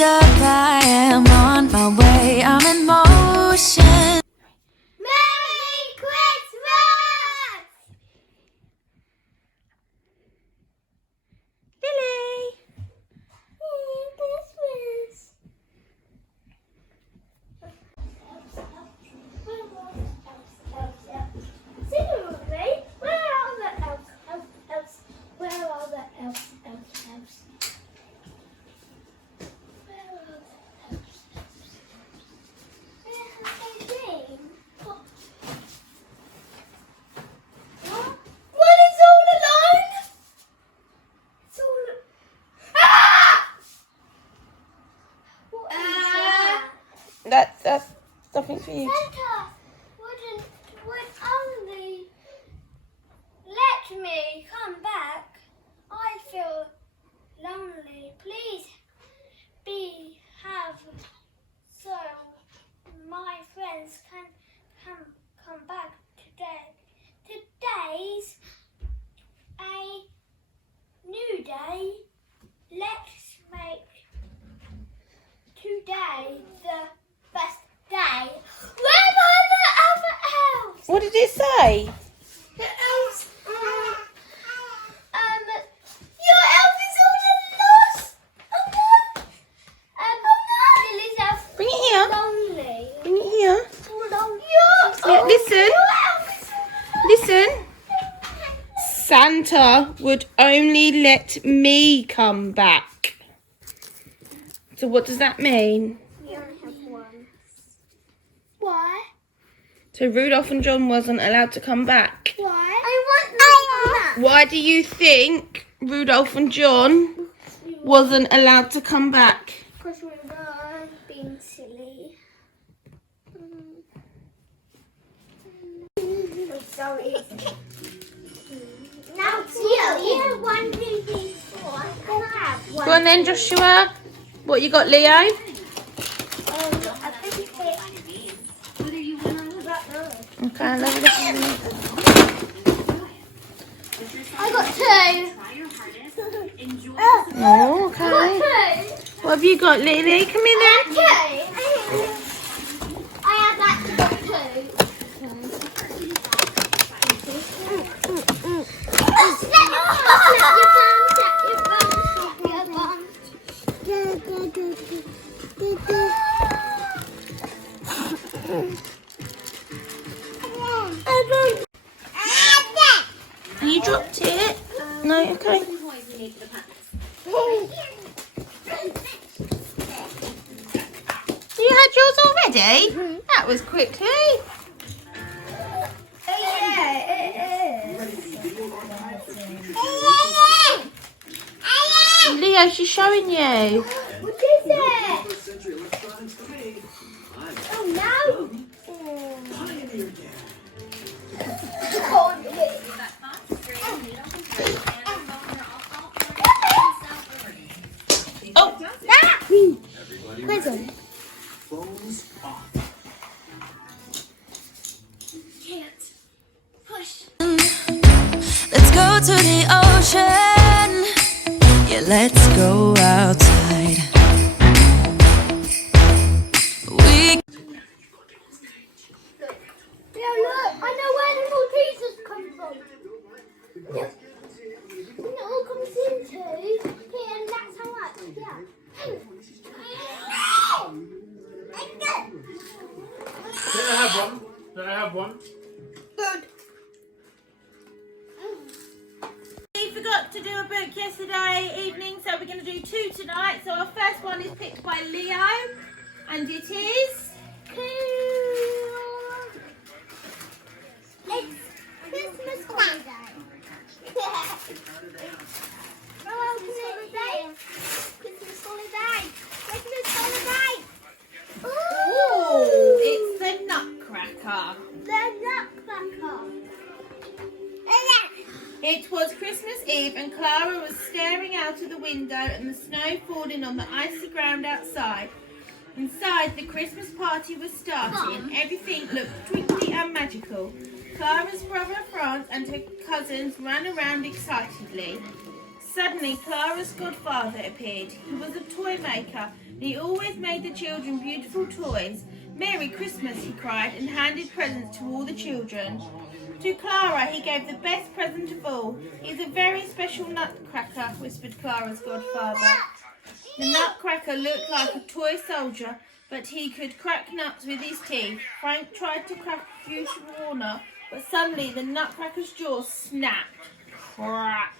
wind up, I am on my way. I'm in motion. Merry Christmas! Lily. Merry Christmas! Sing it with me. Where are the elves? Where are the elves? Where are the elves? Where have they been? What is all alone? It's all. Ah! What is that? That's something for you. Santa would only let me come back. I feel lonely. Please have so my friends can come back today. Today's a new day. Let's make today the best day. Where are the other elves? What did it say? The elves. Your elf is all lost. Oh no. Lily's elf. Bring it here. Lonely. Bring it here. All lonely. Yeah, listen. Your elf is all Listen. Santa would only let me come back. So what does that mean? You only have one. Why? So Rudolph and John wasn't allowed to come back. Why? I want that. Why do you think Rudolph and John wasn't allowed to come back? Because we were being silly. It's so easy. Now it's you. 1, 2, 3, 4. And I have one. Go on then, Joshua. What you got, Leo? I think Okay, I love it. I got 2. Oh, okay. I What have you got, Lily? Come here then. got 2. I have actually got 2. You dropped it? No, okay. You had yours already? That was quickly. Leo, she's showing you. What is it? Oh no! Oh, Prison. Phones off. Can't push. Let's go to the ocean. Yeah, let's go outside. We Yeah, look, I know where the Maltesers come from. Yeah. And it all comes into here, and that's how much. Yeah. Can I have one? Can I have one? Good. we forgot to do a book yesterday evening, so we're going to do 2 tonight. So our first one is picked by Leo, and it is... It's Christmas holiday. Christmas holiday. Christmas holiday. Ooh, it's the Nutcracker. The Nutcracker. It was Christmas Eve and Clara was staring out of the window and the snow falling on the icy ground outside. Inside, the Christmas party was starting. Everything looked twinkly and magical. Clara's brother Franz and her cousins ran around excitedly. Suddenly, Clara's godfather appeared. He was a toy maker He always made the children beautiful toys. Merry Christmas, he cried, and handed presents to all the children. To Clara he gave the best present of all. He's a very special nutcracker, whispered Clara's godfather. The nutcracker looked like a toy soldier, but he could crack nuts with his teeth. Frank tried to crack a few Warner, but suddenly the nutcracker's jaw snapped. Crack!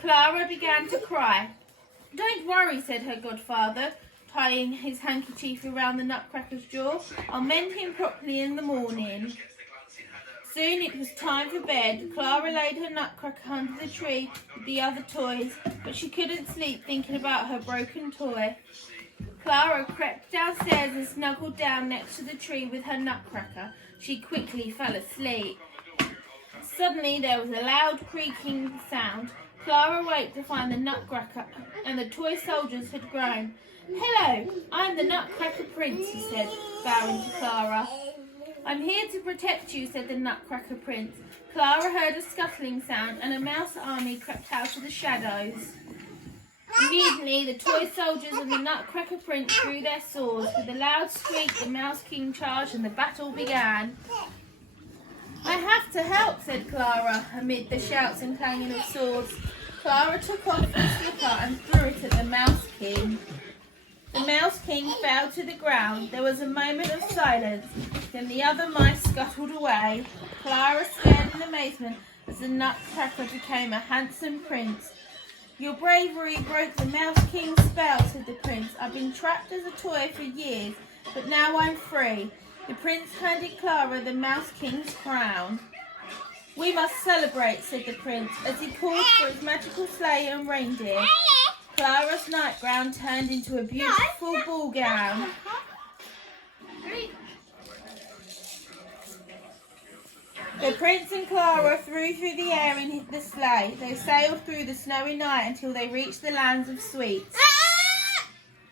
Clara began to cry. Don't worry, said her godfather, tying his handkerchief around the nutcracker's jaw. I'll mend him properly in the morning. Soon it was time for bed. Clara laid her nutcracker under the tree with the other toys, but she couldn't sleep thinking about her broken toy. Clara crept downstairs and snuggled down next to the tree with her nutcracker. She quickly fell asleep. Suddenly there was a loud creaking sound. Clara awoke to find the nutcracker and the toy soldiers had grown. Hello, I'm the Nutcracker Prince, he said, bowing to Clara. I'm here to protect you, said the Nutcracker Prince. Clara heard a scuttling sound and a mouse army crept out of the shadows. Immediately the toy soldiers and the Nutcracker Prince drew their swords. With a loud squeak the Mouse King charged and the battle began. I have to help, said Clara, amid the shouts and clanging of swords. Clara took off the slipper and threw it at the Mouse King. The Mouse King fell to the ground. There was a moment of silence. Then the other mice scuttled away. Clara stared in amazement as the Nutcracker became a handsome prince. Your bravery broke the Mouse King's spell, said the prince. I've been trapped as a toy for years, but now I'm free. The prince handed Clara the Mouse King's crown. We must celebrate, said the prince, as he called for his magical sleigh and reindeer. Clara's nightgown turned into a beautiful ball gown. The prince and Clara flew through the air in the sleigh. They sailed through the snowy night until they reached the lands of sweets.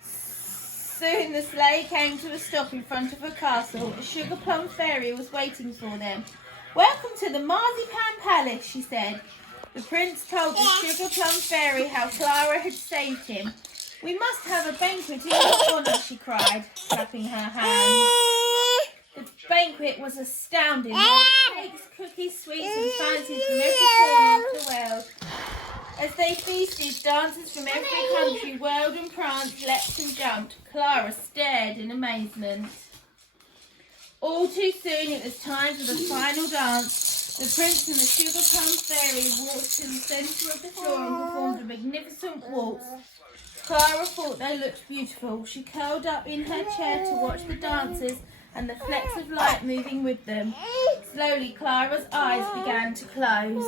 Soon the sleigh came to a stop in front of a castle. A sugar plum fairy was waiting for them. Welcome to the Marzipan Palace, she said. The prince told the sugar plum fairy how Clara had saved him. We must have a banquet in your honour, she cried, clapping her hands. The banquet was astounding. There were cakes, cookies, sweets and fancies from every corner of the world. As they feasted, dancers from every country whirled and pranced, leapt and jumped. Clara stared in amazement. All too soon it was time for the final dance. The prince and the sugar plum fairy walked to the centre of the floor and performed a magnificent waltz. Clara thought they looked beautiful. She curled up in her chair to watch the dancers and the flecks of light moving with them. Slowly Clara's eyes began to close.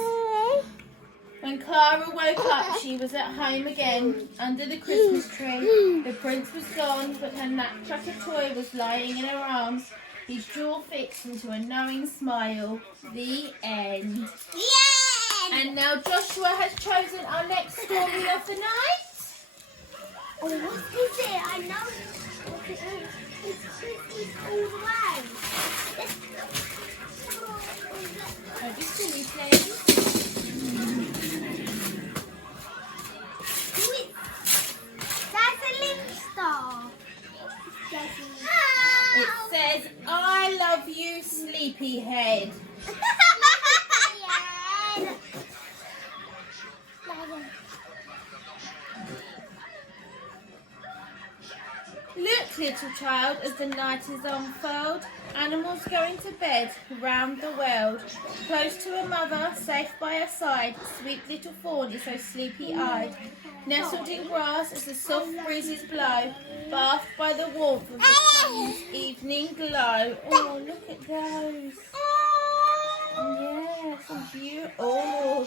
When Clara woke up, she was at home again, under the Christmas tree. The prince was gone, but her nutcracker toy was lying in her arms, his jaw fixed into a knowing smile. The end. And now Joshua has chosen our next story of the night. Oh, what is it? I know it's Christmas all the way. Don't be silly, please. That's a link star. It says, I love you, sleepyhead. Look, little child, as the night is unfurled, animals going to bed round the world. Close to a mother, safe by her side, sweet little fawn is so sleepy-eyed. Nestled in grass as the soft breezes blow, bathed by the warmth of the sun's evening glow. Oh, look at those. Yes, and beautiful. Oh,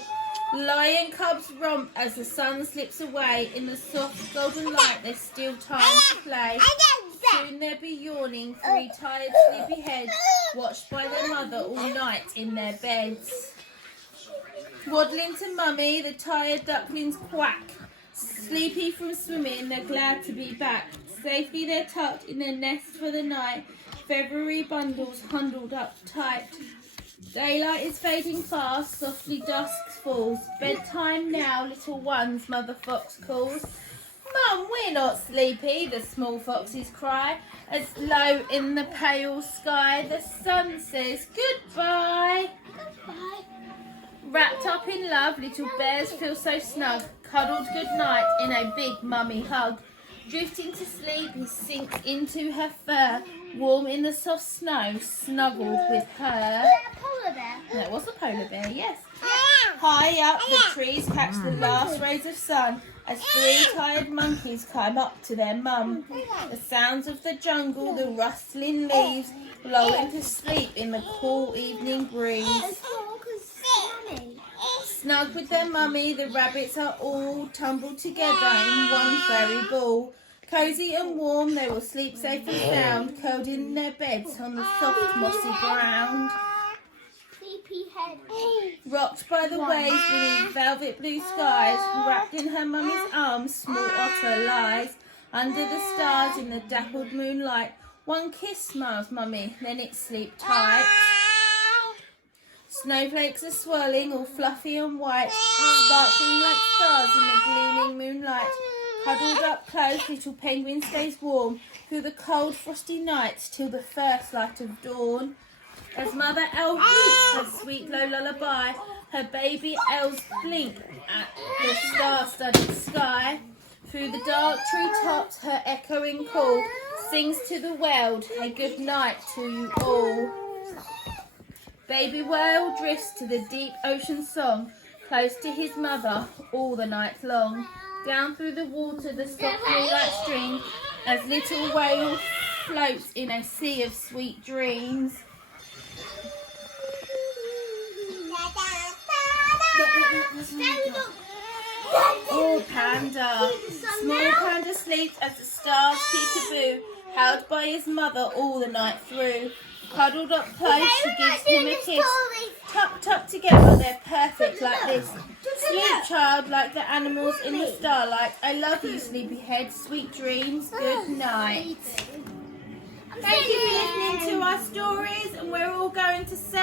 lion cubs romp as the sun slips away. In the soft golden light there's still time to play. Soon they'll be yawning, three tired sleepy heads, watched by their mother all night in their beds. Waddling to mummy, the tired ducklings quack. Sleepy from swimming, they're glad to be back. Safely they're tucked in their nests for the night, feathery bundles huddled up tight. Daylight is fading fast, softly dusk falls. Bedtime now, little ones, Mother Fox calls. Mum, we're not sleepy, the small foxes cry, as low in the pale sky the sun says goodbye. Goodbye. Wrapped up in love, little bears feel so snug, cuddled goodnight in a big mummy hug. Drifting to sleep, he sinks into her fur, warm in the soft snow, snuggled with her. Is that a polar bear? That was a polar bear, yes. High up, the trees catch the last rays of sun as three tired monkeys climb up to their mum. The sounds of the jungle, the rustling leaves, lulling to sleep in the cool evening breeze. Snug with their mummy, the rabbits are all tumbled together in one furry ball. Cosy and warm, they will sleep safe and sound, curled in their beds on the soft mossy ground. Sleepy head. Rocked by the waves beneath velvet blue skies, wrapped in her mummy's arms, small otter lies. Under the stars in the dappled moonlight, one kiss smiles mummy, then it's sleep tight. Snowflakes are swirling, all fluffy and white, sparkling like stars in the gleaming moonlight. Huddled up close, little penguin stays warm through the cold frosty nights till the first light of dawn. As Mother Owl hoots her sweet low lullaby, her baby elves blink at the star-studded sky. Through the dark treetops, her echoing call sings to the world a good night to you all. Baby whale drifts to the deep ocean song, close to his mother all the night long. Down through the water, the soft moonlight streams, as little whale floats in a sea of sweet dreams. Oh, panda. Small panda sleeps as the stars peek-a-boo, held by his mother all the night through. Cuddled up close, she gives him a kiss. Tucked up together, they're perfect like this. Sleep, child, like the animals in the starlight. I love you, sleepyhead. Sweet dreams. Good night. Thank you for listening to our stories, and we're all going to say